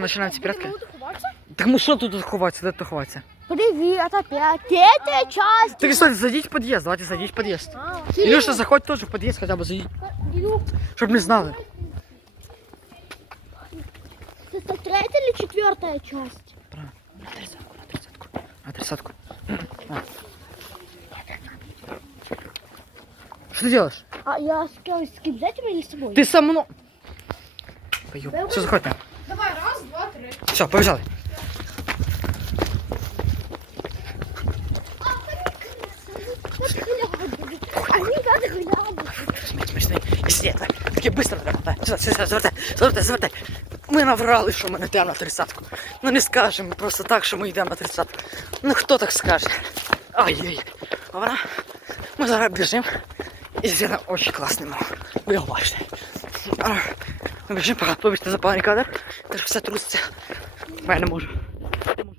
Починаємо ці пірятки. Будете ховатися? Так ну що тут ховатися, де тут ховатися? Привет, опять. Третья часть. Так что, зайдите в подъезд, давайте зайдите в подъезд. А, Илюша, заходь тоже в подъезд, хотя бы зайди, Илюх, чтобы не знали. это третья или четвертая часть? Правильно. На тридцатку, на тридцатку. На тридцатку. На. Что ты делаешь? А я с кем, с кем, с этим или с тобой? Ты со мной. Пою. Все, заходь там. Все, побежали. Ми наврали, що ми не йдемо на тридцатку. Ну не скажемо просто так, що ми йдемо на тридцатку. Ну хто так скаже? Ай-яй. Вона. Ми зараз біжимо. І це дуже класний мав. Ви його бачите. Біжимо, побачите за поганий кадр. Теж все труситься. Бо я не можу. Не можу.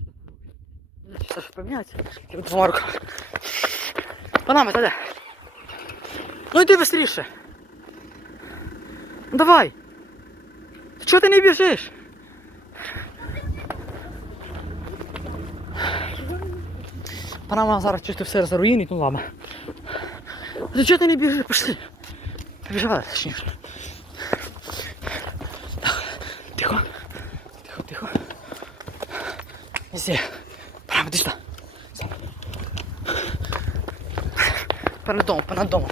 Все ж поміняється. Я буду двома та де? Ну йди швидше. Ну давай. Чого ти не біжиш? Панама зараз чисто все заруїнить, ну ладно. Ти чого ти не біжиш? Пішли. Побіжала, точніше. Тихо, тихо. Везде. Прямо, ти сюди. Сюди. Понад домом, понад домом.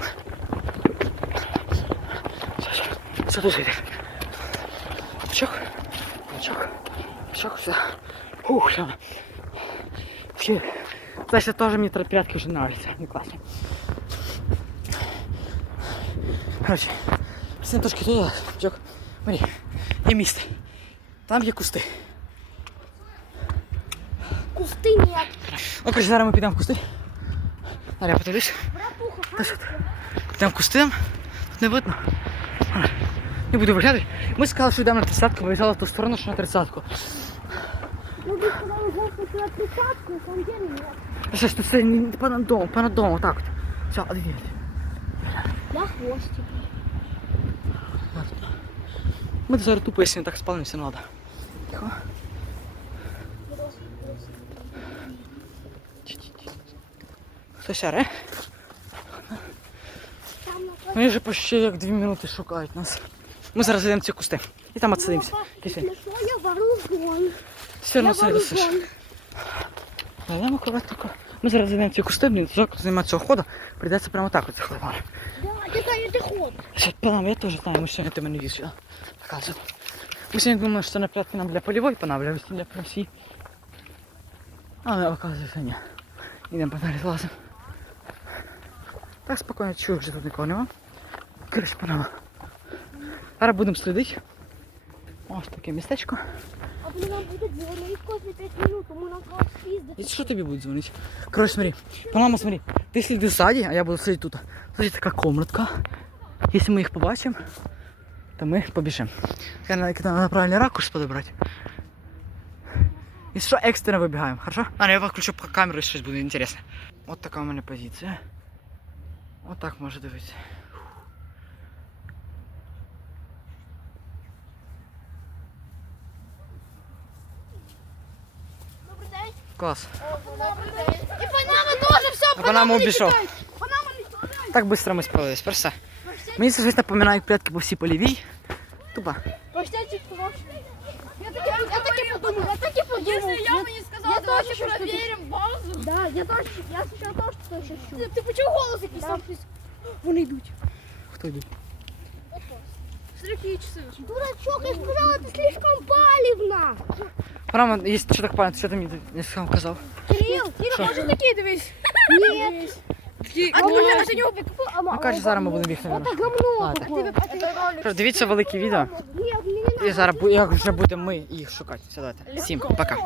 Все, тут йдеш. Пчок. Пчок. Пчок, все. Ух, все. Все. Значит, тоже мне тропятки уже нравятся. Не классно. Короче, всім трошки туди, Пчок. Смотри, є місце. Там є кусти. Кусты нет. Ну, короче, зараз ми підемо в кусти. Зараз я подивлюсь. Що ти? Там кусти, тут не видно. Не буду виглядати. Ми сказали, що йдемо на тридцятку, побіжали в ту сторону, що на тридцятку. ну ты сказал, что на тридцатку, на самом деле нет. Та Що ж, це не понад домом, понад домом, так от. Все, а дивіться. На хвостик. Ми зараз тупо, якщо не так спалимося, не треба. Тихо. Хтось оре? Там на Вони вже почти як дві минути шукають нас. Ми зараз зайдемо в ці кусти. І там отсидимося. Кисень. Смешно, я вооружен. Все одно Я це досиш. вооружен. Йдемо акуратненько. Ми зараз зайдемо в ці кусти, блін, зок займати цього ходу. Прийдеться прямо так от заходити. Да, ты знаешь, ты ход. Сейчас, панам, я тоже знаю, мы сегодня ты меня видишь, да? Показывает. Мы сегодня думали, что на пятки нам для полевой понадобились, не для проси. А, ну, оказывается, нет. Идем по далі лазим. Так спокійно, чую, вже тут нікого нема. Короче, панама. Зараз будемо слідити. Ось таке містечко. А блин, нам будет звонить кожні 5 минут, тому нам кого І що тобі буде дзвонити? Короче, смотри. Панама, смотри. Ти сліди ззаді, а я буду сидіти тут. Є така комнатка. Якщо ми їх побачимо, то ми побіжимо. На правильний ракурс подобрати. І що екстрено вибігаємо, хорошо? А, ну я включу камеру, щось буде інтересне. От така у мене позиція. От так може дивитися. Добрий день. Клас. Добрий день. І Панама теж все. А Панама обійшов. Панама не. Так швидко ми справились, просто. Мені це щось напоминає прятки по всій полівій. Тупо. Прощайте, хороший. Я таки, подумал, я таки Если я бы не сказала, я давайте тоже что-то- проверим базу. Да, я тоже, я сейчас тоже что-то ищу. Ти, ти почув голос якийсь Да. там? Вони йдуть. Хто йде? Смотри, які часи. Дурачок, я сказала, ты слишком палевно. Прямо, якщо що так пам'ятаю, що ти мені не сам казав. Кирилл, Що? Може такі, дивись. нет. Такі, а А ти ну, може на нього викупив? Ну, каже, зараз ми будемо бігти. Это говно А, так. какое. Що, Дивіться велике відео. Нет, мне не надо. І зараз бу- як вже будемо ми їх шукати. Все, давайте. Всім пока.